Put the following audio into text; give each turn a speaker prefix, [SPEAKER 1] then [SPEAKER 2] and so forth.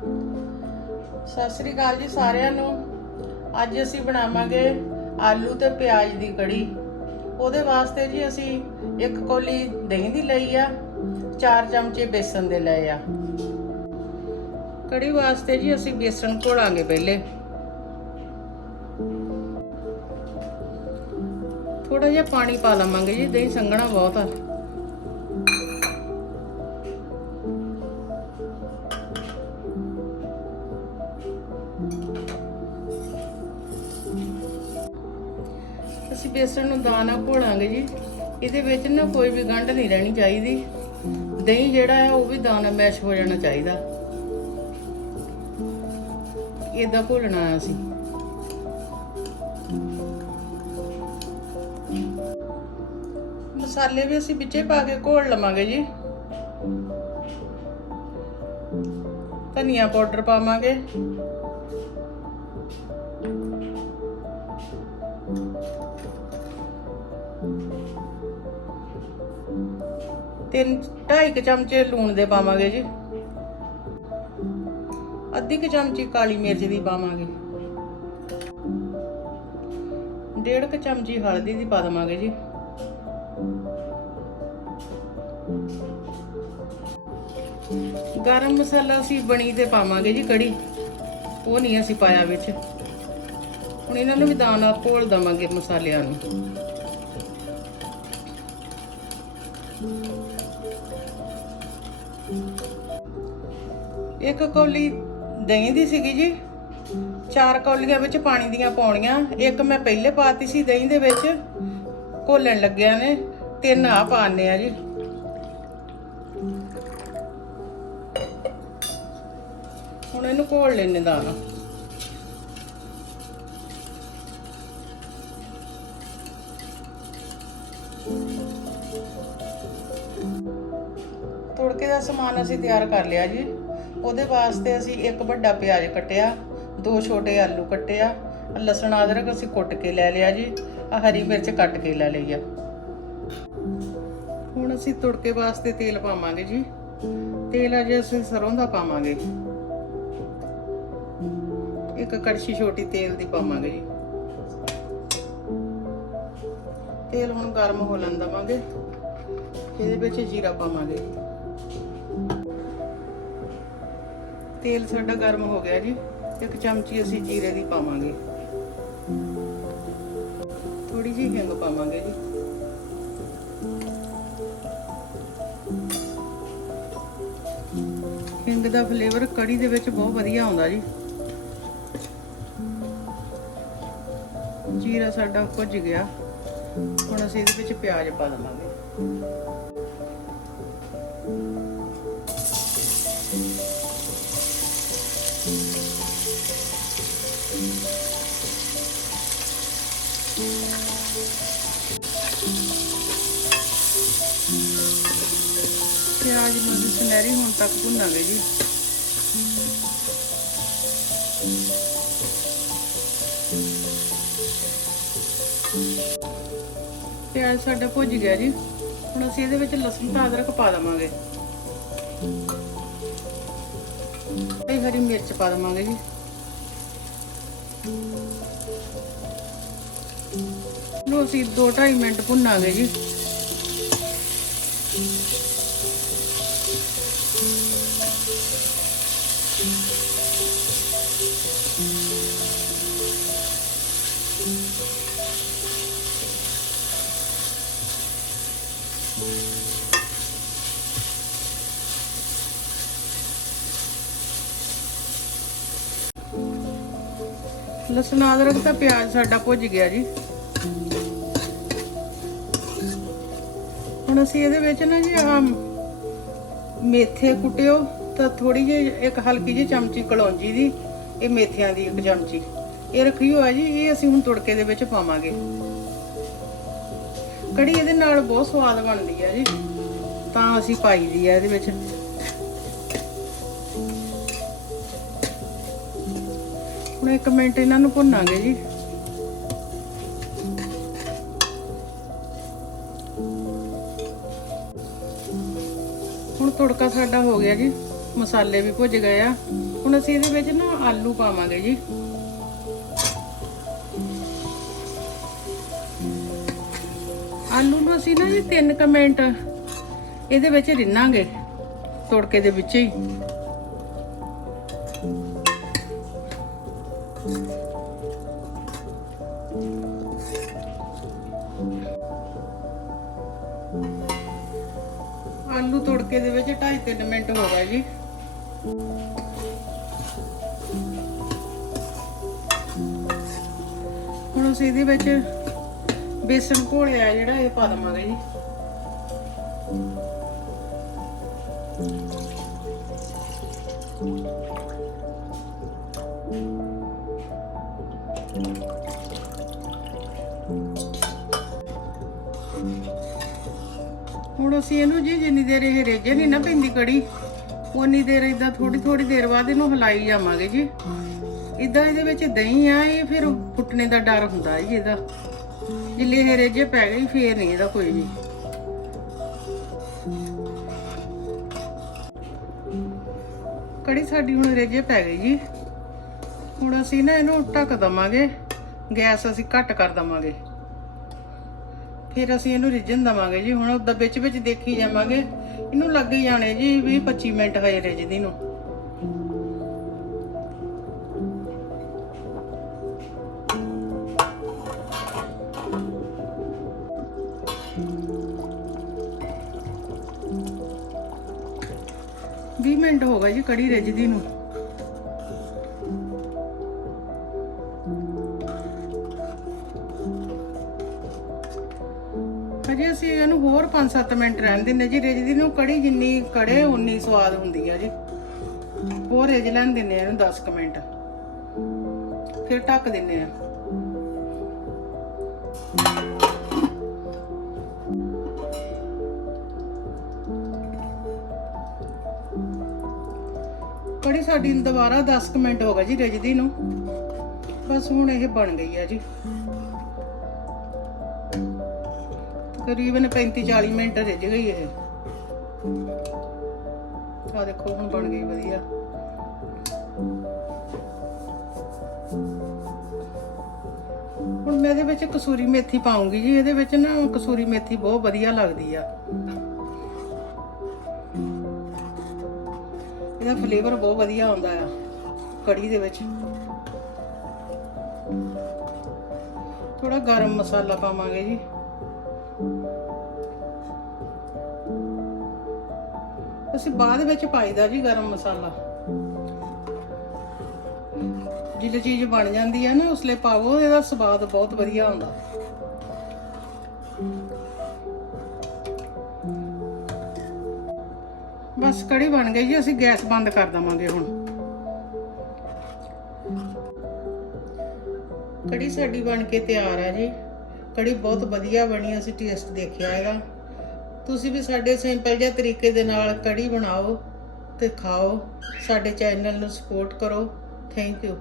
[SPEAKER 1] ਸਤਿ ਸ੍ਰੀ ਅਕਾਲ ਜੀ ਸਾਰਿਆਂ ਨੂੰ। ਅੱਜ ਅਸੀਂ ਬਣਾਵਾਂਗੇ ਆਲੂ ਤੇ ਪਿਆਜ਼ ਦੀ ਕੜੀ। ਉਹਦੇ ਵਾਸਤੇ ਜੀ ਅਸੀਂ ਇੱਕ ਕੋਲੀ ਦਹੀਂ ਦੀ ਲਈ ਆ, ਚਾਰ ਚਮਚੇ ਬੇਸਨ ਦੇ ਲਏ ਆ। ਕੜੀ ਵਾਸਤੇ ਜੀ ਅਸੀਂ ਬੇਸਨ ਘੋਲਾਂਗੇ ਪਹਿਲੇ। ਥੋੜਾ ਜਿਹਾ ਪਾਣੀ ਪਾ ਲਵਾਂਗੇ ਜੀ, ਦਹੀਂ ਸੰਘਣਾ ਬਹੁਤ ਆ। ਅਸੀਂ ਬੇਸਣ ਨੂੰ ਦਾਣਾ ਘੋਲਾਂਗੇ ਜੀ। ਇਹਦੇ ਵਿੱਚ ਨਾ ਕੋਈ ਵੀ ਗੰਢ ਨਹੀਂ ਰਹਿਣੀ ਚਾਹੀਦੀ। ਦਹੀਂ ਜਿਹੜਾ ਹੈ ਉਹ ਵੀ ਦਾਣਾ ਮੈਸ਼ ਹੋ ਜਾਣਾ ਚਾਹੀਦਾ। ਇਦਾਂ ਘੋਲਣਾ ਹੈ ਅਸੀਂ। ਮਸਾਲੇ ਵੀ ਅਸੀਂ ਵਿੱਚੇ ਪਾ ਕੇ ਘੋਲ ਲਵਾਂਗੇ ਜੀ। ਧਨੀਆ ਪਾਊਡਰ ਪਾਵਾਂਗੇ। ਤਿੰਨ, ਢਾਈ ਕੁ ਚਮਚੇ ਲੂਣ ਦੇ ਪਾਵਾਂਗੇ ਜੀ। ਅੱਧੀ ਕੁ ਚਮਚੀ ਕਾਲੀ ਮਿਰਚ ਦੀ ਪਾਵਾਂਗੇ। ਡੇਢ ਕੁ ਚਮਚੀ ਹਲਦੀ ਦੀ ਪਾ ਦਵਾਂਗੇ ਜੀ। ਗਰਮ ਮਸਾਲਾ ਅਸੀਂ ਬਣੀ ਤੇ ਪਾਵਾਂਗੇ ਜੀ ਕੜੀ। ਉਹ ਨਹੀਂ ਅਸੀਂ ਪਾਇਆ ਵਿੱਚ। ਹੁਣ ਇਹਨਾਂ ਨੂੰ ਵੀ ਦਾਣਾ ਘੋਲ ਦਵਾਂਗੇ ਮਸਾਲਿਆਂ ਨੂੰ। ਇੱਕ ਕੌਲੀ ਦਹੀਂ ਦੀ ਸੀਗੀ ਜੀ। ਚਾਰ ਕੌਲੀਆਂ ਵਿੱਚ ਪਾਣੀ ਦੀਆਂ ਪਾਉਣੀਆਂ। ਇੱਕ ਮੈਂ ਪਹਿਲੇ ਪਾਤੀ ਸੀ ਦਹੀਂ ਦੇ ਵਿੱਚ। ਘੋਲਣ ਲੱਗਿਆ ਨੇ। ਤਿੰਨ ਆ ਪਾਣੇ ਆ ਜੀ। ਹੁਣ ਇਹਨੂੰ ਘੋਲ ਲੈਣੇ ਦਾਣਾ। ਤੁੜਕੇ ਦਾ ਸਮਾਨ ਅਸੀਂ ਤਿਆਰ ਕਰ ਲਿਆ ਜੀ। ਉਹਦੇ ਵਾਸਤੇ ਅਸੀਂ ਇੱਕ ਵੱਡਾ ਪਿਆਜ਼ ਕੱਟਿਆ, ਦੋ ਛੋਟੇ ਆਲੂ ਕੱਟਿਆ, ਲਸਣ, ਅਦਰਕ ਅਸੀਂ ਕੁੱਟ ਕੇ ਲੈ ਲਿਆ ਜੀ ਆ ਹਰੀ ਮਿਰਚ ਕੱਟ ਕੇ ਲੈ ਲਈ ਆ। ਹੁਣ ਅਸੀਂ ਤੁੜਕੇ ਵਾਸਤੇ ਤੇਲ ਪਾਵਾਂਗੇ ਜੀ। ਤੇਲ ਅਜੇ ਅਸੀਂ ਸਰੋਂ ਦਾ ਪਾਵਾਂਗੇ। ਇੱਕ ਕੜਛੀ ਛੋਟੀ ਤੇਲ ਦੀ ਪਾਵਾਂਗੇ ਜੀ। ਤੇਲ ਹੁਣ ਗਰਮ ਹੋ ਲੈਣ ਦਵਾਂਗੇ। ਇਹਦੇ ਵਿੱਚ ਜੀਰਾ ਪਾਵਾਂਗੇ। ਤੇਲ ਸਾਡਾ ਗਰਮ ਹੋ ਗਿਆ ਜੀ, ਇੱਕ ਚਮਚੀ ਅਸੀਂ ਜੀਰੇ ਦੀ ਪਾਵਾਂਗੇ। ਥੋੜੀ ਜਿਹੀ ਹਿੰਗ ਪਾਵਾਂਗੇ ਜੀ। ਹਿੰਗ ਦਾ ਫਲੇਵਰ ਕੜੀ ਦੇ ਵਿੱਚ ਬਹੁਤ ਵਧੀਆ ਆਉਂਦਾ ਜੀ। ਜੀਰਾ ਸਾਡਾ ਭੁੱਜ ਗਿਆ। ਹੁਣ ਅਸੀਂ ਇਹਦੇ ਵਿੱਚ ਪਿਆਜ਼ ਪਾ ਦਵਾਂਗੇ। ਪਿਆਜ਼ ਨੂੰ ਸੁਨਹਿਰੀ ਹੋਣ ਤੱਕ ਭੁੰਨਾਂਗੇ ਜੀ। ਪਿਆਜ਼ ਸਾਡਾ ਭੁੱਜ ਗਿਆ ਜੀ। ਹੁਣ ਅਸੀਂ ਇਹਦੇ ਵਿੱਚ ਲਸਣ ਤੇ ਅਦਰਕ ਪਾ ਦਵਾਂਗੇ। ਤੇ ਹਰੀ ਮਿਰਚ ਪਾ ਦਵਾਂਗੇ ਜੀ। ਨੂੰ ਅਸੀਂ 2-2.5 ਮਿੰਟ ਭੁੰਨਾਂਗੇ ਜੀ। ਲਸਣ ਅਦਰਕ ਤਾਂ ਪਿਆਜ਼ ਸਾਡਾ ਭੁੱਜ ਗਿਆ ਜੀ। ਹੁਣ ਅਸੀਂ ਇਹਦੇ ਵਿੱਚ ਨਾ ਜੀ ਆਹ ਮੇਥੇ ਕੁੱਟਿਓ ਤਾਂ ਥੋੜੀ ਜਿਹੀ ਇੱਕ ਹਲਕੀ ਜਿਹੀ ਚਮਚੀ ਕਲੌਂਜੀ ਦੀ, ਇਹ ਮੇਥਿਆਂ ਦੀ ਇੱਕ ਚਮਚੀ। ਇਹ ਰੱਖੀ ਹੋਇਆ ਜੀ, ਇਹ ਅਸੀਂ ਹੁਣ ਤੁੜਕੇ ਦੇ ਵਿੱਚ ਪਾਵਾਂਗੇ। ਕੜੀ ਇਹਦੇ ਨਾਲ ਬਹੁਤ ਸਵਾਦ ਬਣਦੀ ਹੈ ਜੀ। ਤਾਂ ਅਸੀਂ ਪਾਈ ਦੀ ਆ ਇਹਦੇ ਵਿੱਚ। ਹੁਣ ਇੱਕ ਮਿੰਟ ਇਹਨਾਂ ਨੂੰ ਭੁੰਨਾਂਗੇ ਜੀ। ਹੁਣ ਤੁੜਕਾ ਸਾਡਾ ਹੋ ਗਿਆ ਜੀ। ਮਸਾਲੇ ਵੀ ਭੁੱਜ ਗਏ ਆ। ਹੁਣ ਅਸੀਂ ਇਹਦੇ ਵਿੱਚ ਨਾ ਆਲੂ ਪਾਵਾਂਗੇ ਜੀ। ਆਲੂ ਨੂੰ ਅਸੀਂ ਨਾ ਜੀ 3 ਕੁ ਮਿੰਟ ਇਹਦੇ ਵਿੱਚ ਰਿੰਨਾਂਗੇ। ਤੜਕੇ ਦੇ ਵਿੱਚ ਹੀ। ਆਲੂ ਤੜਕੇ ਦੇ ਵਿੱਚ 2.5-3 ਮਿੰਟ ਹੋ ਗਏ ਜੀ। ਹੁਣ ਅਸੀਂ ਇਹਦੇ ਵਿੱਚ ਬੇਸਨ ਘੋਲਿਆ ਜਿਹੜਾ, ਇਹ ਪਾ ਦਵਾਂਗੇ ਜੀ। ਹੁਣ ਅਸੀਂ ਇਹਨੂੰ ਜੀ ਜਿੰਨੀ ਦੇਰ ਇਹ ਰੇਜੇ ਨਹੀਂ ਨਾ ਪੈਂਦੀ ਕੜੀ ਉਨੀ ਦੇਰ ਇਦਾਂ ਥੋੜੀ ਥੋੜੀ ਦੇਰ ਬਾਅਦ ਇਹਨੂੰ ਹਿਲਾਈ ਜਾਵਾਂਗੇ ਜੀ। ਇਦਾਂ ਇਹਦੇ ਵਿੱਚ ਦਹੀਂ ਆ, ਇਹ ਫਿਰ ਫੁੱਟਣੇ ਦਾ ਡਰ ਹੁੰਦਾ ਜੀ ਇਹਦਾ। ਜਿੱਲੇ ਇਹ ਰੇਜੇ ਪੈ ਗਈ ਫੇਰ ਨਹੀਂ ਇਹਦਾ ਕੋਈ ਵੀ। ਕੜੀ ਸਾਡੀ ਹੁਣ ਰੇਜੇ ਪੈ ਗਈ ਜੀ। ਹੁਣ ਅਸੀਂ ਨਾ ਇਹਨੂੰ ਢੱਕ ਦਵਾਂਗੇ, ਗੈਸ ਅਸੀਂ ਘੱਟ ਕਰ ਦਵਾਂਗੇ। ਫਿਰ ਅਸੀਂ ਇਹਨੂੰ ਰਿੱਝਣ ਦਵਾਂਗੇ ਜੀ। ਹੁਣ ਉਹਦਾ ਵਿੱਚ ਵਿੱਚ ਦੇਖੀ ਜਾਵਾਂਗੇ। ਇਹਨੂੰ ਲੱਗ ਹੀ ਜਾਣੇ ਜੀ 20 25 ਮਿੰਟ ਹਜੇ ਰਿੱਝਦੀ ਨੂੰ। ਵੀਹ ਮਿੰਟ ਹੋ ਗਏ ਜੀ, ਕੜੀ ਰਿੱਝਦੀ ਨੂੰ। ਇਹਨੂੰ ਹੋਰ 5-7 ਮਿੰਟ ਰਹਿਣ ਦਿੰਦੇ ਜੀ ਰਿੱਝਦੀ ਨੂੰ ਕੜੀ ਜਿੰਨੀ ਕੜੇ, ਉਨੀ ਸਵਾਦ ਹੁੰਦੀ ਆ ਜੀ। ਹੋਰ ਰਿੱਝ ਲੈਣ ਦਿੰਦੇ ਆ ਇਹਨੂੰ 10 ਮਿੰਟ। ਫਿਰ ਢੱਕ ਦਿੰਦੇ ਆ। ਕੜੀ ਸਾਡੀ ਦੁਬਾਰਾ 10 ਕੁ ਮਿੰਟ ਹੋ ਗਏ ਜੀ ਰਿੱਝਦੀ ਨੂੰ। ਬਸ ਹੁਣ ਇਹ ਬਣ ਗਈ ਆ ਜੀ। ਤਕਰੀਬਨ 35 40 ਮਿੰਟ ਰਿੱਝ ਗਈ ਇਹ। ਆ ਦੇਖੋ, ਹੁਣ ਬਣ ਗਈ ਵਧੀਆ। ਹੁਣ ਮੈਂ ਇਹਦੇ ਵਿੱਚ ਕਸੂਰੀ ਮੇਥੀ ਪਾਉਂਗੀ ਜੀ। ਇਹਦੇ ਵਿੱਚ ਨਾ ਕਸੂਰੀ ਮੇਥੀ ਬਹੁਤ ਵਧੀਆ ਲੱਗਦੀ ਆ। ਇਹਦਾ ਫਲੇਵਰ ਬਹੁਤ ਵਧੀਆ ਆਉਂਦਾ ਆ, ਕੜੀ ਦੇ ਵਿੱਚ। ਥੋੜਾ ਗਰਮ ਮਸਾਲਾ ਪਾਵਾਂਗੇ ਜੀ। ਅਸੀਂ ਬਾਅਦ ਵਿੱਚ ਪਾਈਦਾ ਜੀ ਗਰਮ ਮਸਾਲਾ। ਜਦੋਂ ਚੀਜ਼ ਬਣ ਜਾਂਦੀ ਹੈ ਨਾ, ਉਸਲੇ ਪਾਵੋ, ਇਹਦਾ ਸਵਾਦ ਬਹੁਤ ਵਧੀਆ ਆਉਂਦਾ। ਬਸ ਕੜੀ ਬਣ ਗਈ ਜੀ, ਅਸੀਂ ਗੈਸ ਬੰਦ ਕਰ ਦਵਾਂਗੇ ਹੁਣ। ਕੜੀ ਸਾਡੀ ਬਣ ਕੇ ਤਿਆਰ ਆ ਜੀ। ਕੜੀ ਬਹੁਤ ਵਧੀਆ ਬਣੀ, ਅਸੀਂ ਟੇਸਟ ਦੇਖਿਆ ਇਹਦਾ। ਤੁਸੀਂ ਵੀ ਸਾਡੇ ਸਿੰਪਲ ਜਿਹੇ ਤਰੀਕੇ ਦੇ ਨਾਲ ਕੜੀ ਬਣਾਓ ਤੇ ਖਾਓ। ਸਾਡੇ ਚੈਨਲ ਨੂੰ ਸਪੋਰਟ ਕਰੋ। Thank you